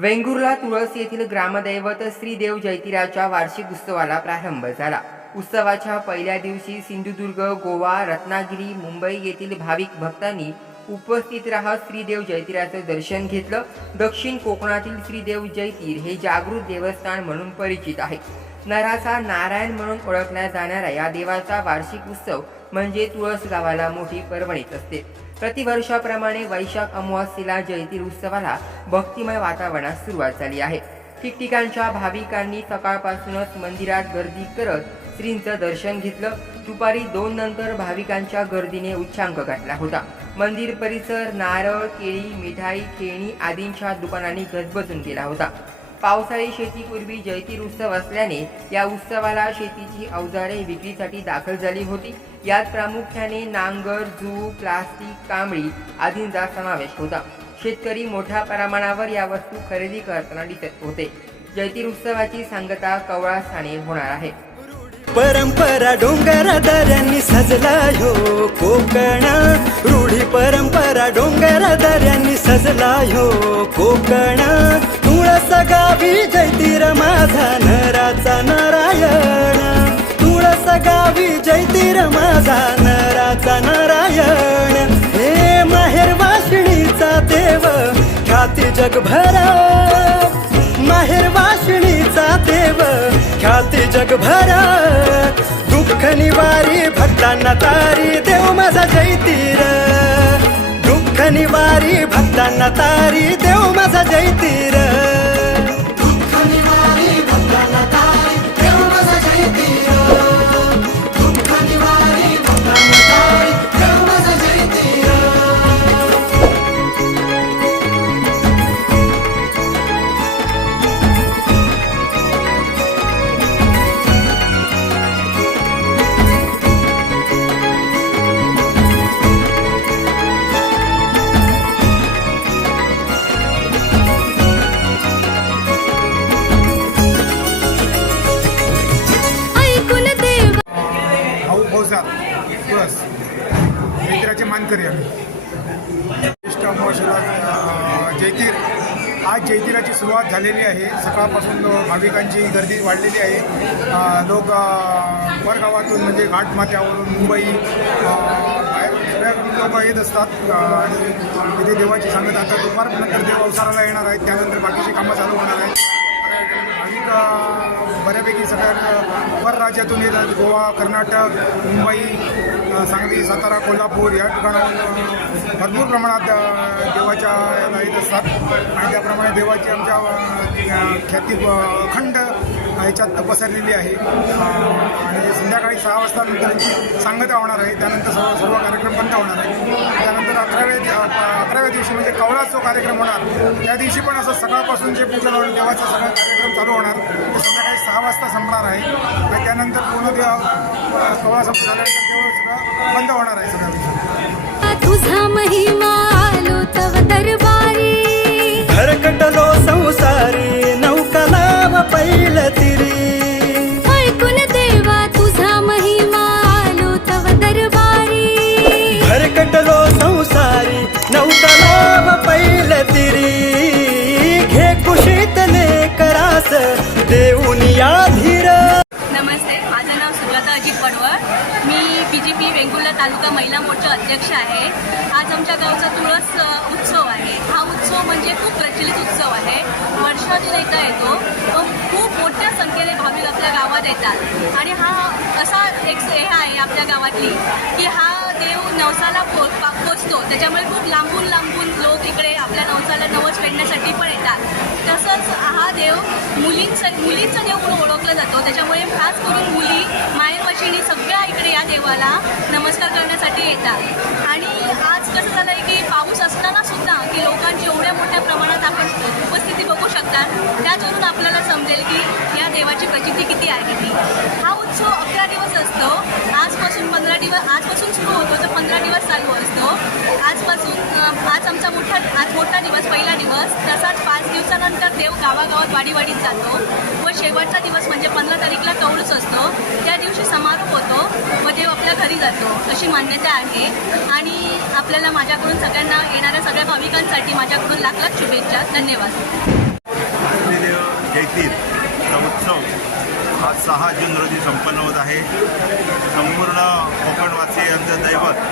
वेंगुर्ला तुळस येथील ग्रामदैवत श्रीदेव जयतीराच्या वार्षिक उत्सवाला प्रारंभ झाला. उत्सवाच्या पहिल्या दिवशी सिंधुदुर्ग गोवा रत्नागिरी मुंबई येथील भाविक भक्तांनी उपस्थित राहत श्रीदेव जयतीराचं दर्शन घेतलं. दक्षिण कोकणातील श्रीदेव जयतीर हे जागृत देवस्थान म्हणून परिचित आहे. नराचा नारायण म्हणून ओळखल्या जाणाऱ्या या देवाचा वार्षिक उत्सव म्हणजे तुळस गावाला मोठी पर्वणीच असते. प्रतिवर्षाप्रमाणे वैशाख अमावास्येला जयतीर उत्सवाला भक्तिमय वातावरणात सुरुवात झाली आहे. ठिकठिकाणच्या भाविकांनी सकाळपासूनच मंदिरात गर्दी करत श्रींचं दर्शन घेतलं. दुपारी दोन नंतर भाविकांच्या गर्दीने उच्चांक गाठला होता. मंदिर परिसर नारळ केळी मिठाई खेळणी आदींच्या दुकानांनी गजबजून गेला होता. पावसाळी शेतीपूर्वी जयतीर उत्सव असल्याने या उत्सवाला शेतीची अवजारे विक्रीसाठी दाखल झाली होती. यात प्रामुख्याने नांगर जू प्लास्टिक कांबळी आदींचा समावेश होता. शेतकरी मोठ्या प्रमाणावर या वस्तू खरेदी करताना दिसत होते. जयतीर उत्सवाची सांगता कवळास्थाने होणार आहे. परंपरा डोंगर दऱ्यांनी सजला यो कोकण. रूढी परंपरा डोंगर दऱ्यांनी सजला यो कोकण. तुळस गावी जयतीर माझा नराचा नारायण. गावी जयती माझा नराचा नारायण. हे माहेर वाशिणीचा देव ख्याती जगभरा. माहेर वाशिणीचा देव ख्याती जगभर. दुःख निवारी भक्तांना तारी देव माझा जयतीर दुःख निवारी भक्तांना तारी देव माझा जयतीर मानकरी आम्ही. ज्येष्ठ अमावस्येला जयतीर. आज जयतीराची सुरुवात झालेली आहे. सकाळपासून भाविकांची गर्दी वाढलेली आहे. लोक अं, परगावातून म्हणजे घाटमाथ्यावरून मुंबई सगळ्याकडून लोक येत असतात. आणि इथे देवाची सांगत आता दुपारनंतर देव अवसाराला येणार आहेत. त्यानंतर बाकीची कामं चालू होणार आहेत. आता बऱ्यापैकी सगळ्या परराज्यातून येतात. गोवा कर्नाटक मुंबई सांगली सातारा कोल्हापूर या ठिकाणाहून भरपूर प्रमाणात देवाच्या याला येत असतात. आणि त्याप्रमाणे देवाची आमच्या ख्याती अखंड ह्याच्यात पसरलेली आहे. आणि संध्याकाळी सहा वाजता नंतर त्यांची सांगता होणार आहे. त्यानंतर सर्व सर्व कार्यक्रम बंद होणार आहे. त्यानंतर अकराव्या अकराव्या दिवशी म्हणजे कवळाच जो कार्यक्रम होणार त्या दिवशी पण असं सकाळपासून जे पूजन होईल देवाचा सगळा कार्यक्रम चालू होणार. ते संध्याकाळी सहा वाजता संपणार आहे. आणि त्यानंतर पूर्ण देव कवळा संपून झाल्यानंतर देव सगळं बंद होणार आहे सगळ्या दिवशी तुझा महिमा आलो तव दरबारी. पैल तिरी. ऐकून देवा तुझा महिमा आलो तव दरबारी. घरकटलो संसारी नौका लाव पैल तिरी. घे कुशीत करास देऊन या धीर. नमस्ते माझं नाव सुजाता अजित पडवळ. मी बी जे पी वेंगुर्ला तालुका महिला मोर्चा अध्यक्ष आहे. आज आमच्या गावचा तुळस उत्सव आहे. हा उत्सव म्हणजे खूप प्रचलित उत्सव आहे. वर्षातून एकदा येतो. संख्येने भाविक आपल्या गावात येतात. आणि हा असा एक हे आहे आपल्या गावातली की हा देव नवसाला पो पोचतो. त्याच्यामुळे खूप लांबून लांबून लोक इकडे आपल्या नवसाला नवस फेडण्यासाठी पण येतात. तसंच हा देव मुलींचा मुलींचा देव म्हणून ओळखला जातो. त्याच्यामुळे खास करून मुली मायवशिणी सगळ्या इकडे या देवाला नमस्कार करण्यासाठी येतात. आणि आज कसं झालं आहे की पाऊस असताना सुद्धा की लोकांची एवढ्या मोठ्या प्रमाणात आपण उपस्थिती बघू शकतात त्याचवरून आपल्याला समजेल की या देवाची प्रचिती किती आहे ती हा उत्सव अकरा दिवस असतो. आजपासून पंधरा दिवस आजपासून सुरू होतो तर पंधरा दिवस चालू असतो. आजपासून आज आमचा मोठा आज मोठा दिवस पहिला दिवस. तसाच पाच दिवसानंतर देव गावागावात वाडीवाडीत जातो. व शेवटचा दिवस म्हणजे पंधरा तारीखला कौलच असतो. त्या दिवशी समारोप होतो व देव आपल्या घरी जातो. अशी मान्यता आहे. आणि आपल्याला माझ्याकडून सगळ्यांना येणाऱ्या सगळ्या भाविकांसाठी माझ्याकडून लाख लाख शुभेच्छा. धन्यवाद. जैतीरचा उत्सव हा सहा जून रोजी संपन्न होत आहे. संपूर्ण कोकणवासियांचं दैवत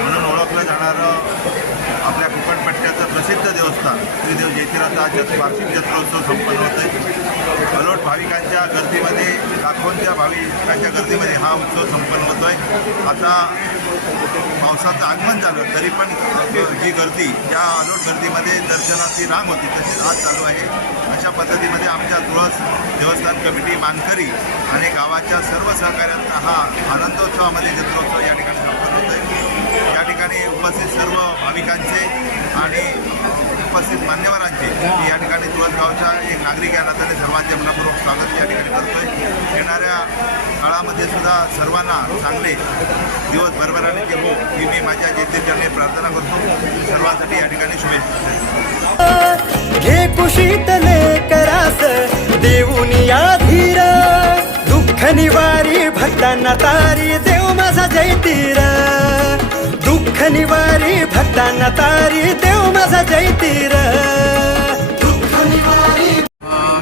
म्हणून ओळखलं जाणारं आपल्या कोकणपट्ट्याचं प्रसिद्ध देवस्थान श्रीदेव जयतीराचा आज जत- वार्षिक जत्रोत्सव संपन्न होतो आहे अलोट भाविकांच्या गर्दीमध्ये लाखोंच्या भाविकांच्या गर्दीमध्ये हा उत्सव संपन्न होतोय. आता पावसाचं आगमन झालं तरी पण जी गर्दी या अलोट गर्दीमध्ये दर्शनाची रांग होती तशी आज चालू आहे. अशा पद्धतीमध्ये आमच्या तुळस देवस्थान कमिटी मानकरी आणि गावाच्या सर्व सहकार्यांचा हा आनंदोत्सवामध्ये जत्रोत्सव या ठिकाणी संपन्न या ठिकाणी उपस्थित सर्व भाविकांचे आणि उपस्थित मान्यवरांचे मी या ठिकाणी तुळसगावच्या एक नागरिक या नात्याने सर्वांचे मनपूर्वक स्वागत या ठिकाणी करतोय. येणाऱ्या काळामध्ये सुद्धा सर्वांना चांगले दिवस भरभराटीचे हो ही मी माझ्या जयतीचरणी प्रार्थना करतो. सर्वांसाठी या ठिकाणी शुभेच्छा. करास देऊन या धीरा. दुःख निवारी भक्तांना तारी देव माझा जयतीरा. दुःख निवारी भक्तांना तारी देव माझा जयतीर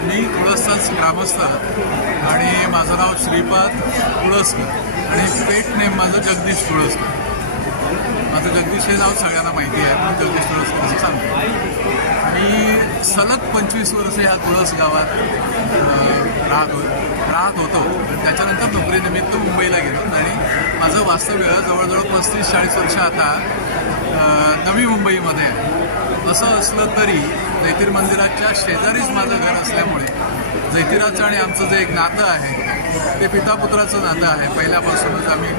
मी तुळसच ग्रामस्थ आणि माझं नाव श्रीपाद तुळसकर आणि पेट नेम माझं जगदीश तुळसकर. माझं जगदीश हे नाव सगळ्यांना माहिती आहे म्हणून जगदीश तुळसकर असं सांगतो. मी सलग पंचवीस वर्ष ह्या तुळस गावात राहतो राहत राहत होतो. त्याच्यानंतर नोकरीनिमित्त मुंबईला गेलो. आणि माझं वास्तव्य जवळजवळ पस्तीस चाळीस वर्ष आता नवी मुंबईमध्ये आहे. असं असलं तरी जैतीर मंदिराच्या शेजारीच माझं घर असल्यामुळे जैतिराचं आणि आमचं जे एक नातं आहे ते पितापुत्राचं नातं आहे. पहिल्यापासूनच आम्ही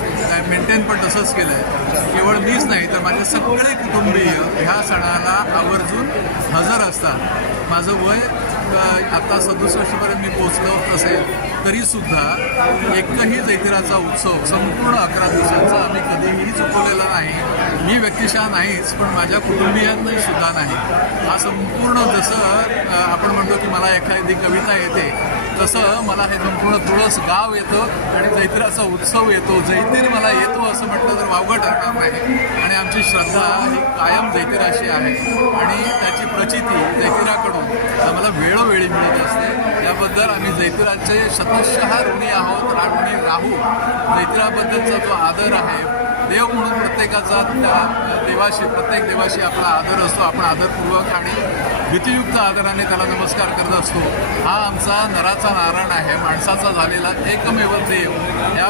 मेंटेन पण तसंच केलं आहे केवळ मीच नाही तर माझे सगळे कुटुंबीय ह्या सणाला आवर्जून हजर असतात. माझं वय आता सदुसष्टपर्यंत मी पोचलो असेल. तरीसुद्धा एकही जैतिराचा उत्सव संपूर्ण अकरा दिवसांचा आम्ही कधीही चुकवलेला नाही. मी व्यक्तिशः नाहीच पण माझ्या कुटुंबियांनाही सुद्धा नाही. हा संपूर्ण जसं आपण म्हणतो की मला एखादी कविता येते तसं मला हे संपूर्ण तुळस गाव येतं आणि जैतिराचा उत्सव येतो जैतीर मला येतो असं म्हटलं तर वावगं ठरणार नाही. आणि आमची श्रद्धा ही कायम जैतिराशी आहे. आणि त्याची प्रचिती जैतिराकडून आम्हाला वेळोवेळी मिळत असते. याबद्दल आम्ही जैतुराचे शतशहा ऋणी आहोत. ऋणी राहू. जैतुराबद्दलचा जो आदर आहे देव म्हणून प्रत्येकाचा त्या देवाशी प्रत्येक देवाशी आपला आदर असतो आपण आदरपूर्वक आणि भीतीयुक्त आदराने त्याला नमस्कार करत असतो. हा आमचा नराचा नारायण आहे माणसाचा झालेला एकमेव देव या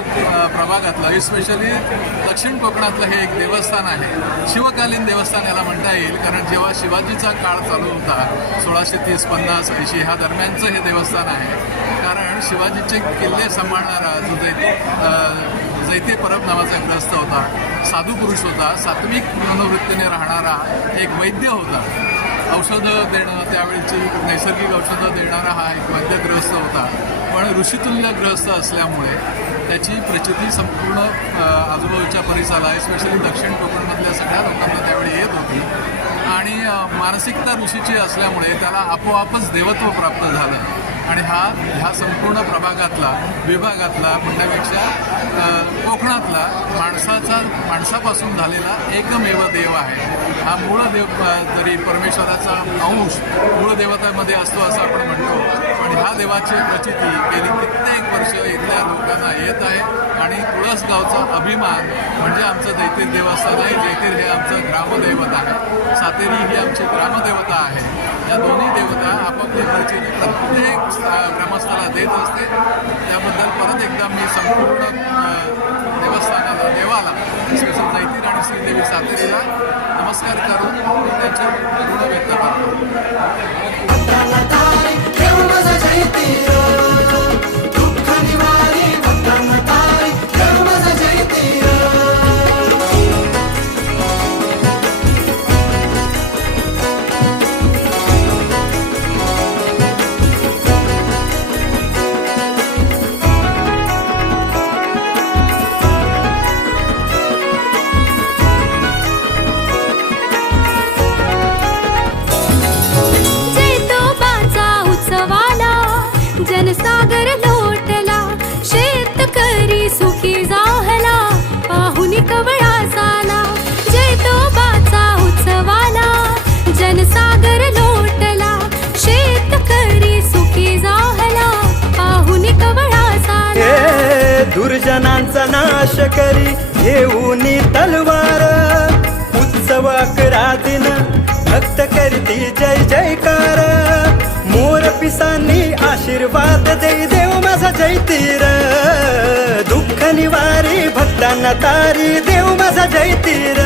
प्रभागातला इस्पेशली दक्षिण कोकणातलं हे एक देवस्थान आहे. शिवकालीन देवस्थान याला म्हणता येईल कारण जेव्हा शिवाजीचा काळ चालू होता सोळाशे तीस पन्नास ऐंशी ह्या दरम्यानचं हे देवस्थान आहे. कारण शिवाजीचे किल्ले सांभाळणारा जो ते म्हणजे जैते परब नावाचा ग्रस्त होता. साधू पुरुष होता. सात्विक मनोवृत्तीने राहणारा एक वैद्य होता. औषधं देणं त्यावेळची नैसर्गिक औषधं देणारा हा एक वैद्यग्रस्त होता. पण ऋषितुल्य ग्रस्त असल्यामुळे त्याची प्रचिती संपूर्ण आजूबाजूच्या परिसराला एस्पेशली दक्षिण कोकणमधल्या सगळ्या लोकांना त्यावेळी येत होती. आणि मानसिकता ऋषीची असल्यामुळे त्याला आपोआपच देवत्व प्राप्त झालं. आणि हा ह्या संपूर्ण प्रभागातला विभागातला म्हणण्यापेक्षा कोकणातला माणसाचा माणसापासून झालेला एकमेव देव आहे. हा मूळ देव तरी परमेश्वराचा अंश मूळ देवतामध्ये असतो असं आपण म्हणतो पण ह्या देवाची प्रचिती गेली कित्येक वर्ष इथल्या लोकांना येत आहे. आणि तुळसगावचा अभिमान म्हणजे आमचं जैतीर देवस्थान आहे. जैतीर हे आमचं ग्रामदैवत आहे. सातेरी ही आमची ग्रामदेवता आहे. या दोन्ही देवता आपापली प्रचिती प्रत्येक ग्रामस्थाला देत असते. त्याबद्दल परत एकदा मी संपूर्ण देवस्थानाला देवाला स्पेशल जैतीर आणि श्रीदेवी सातेरीला नमस्कार करून त्यांचे ऋण व्यक्त करतो. दुर्जनांचा नाश करी घेऊन तलवार. उत्सव अकरा दिन भक्त करती जय जयकार. मोर पिसांनी आशीर्वाद देई देव माझा जयतीर दुःख निवारी भक्तांना तारी देव माझा जयतीर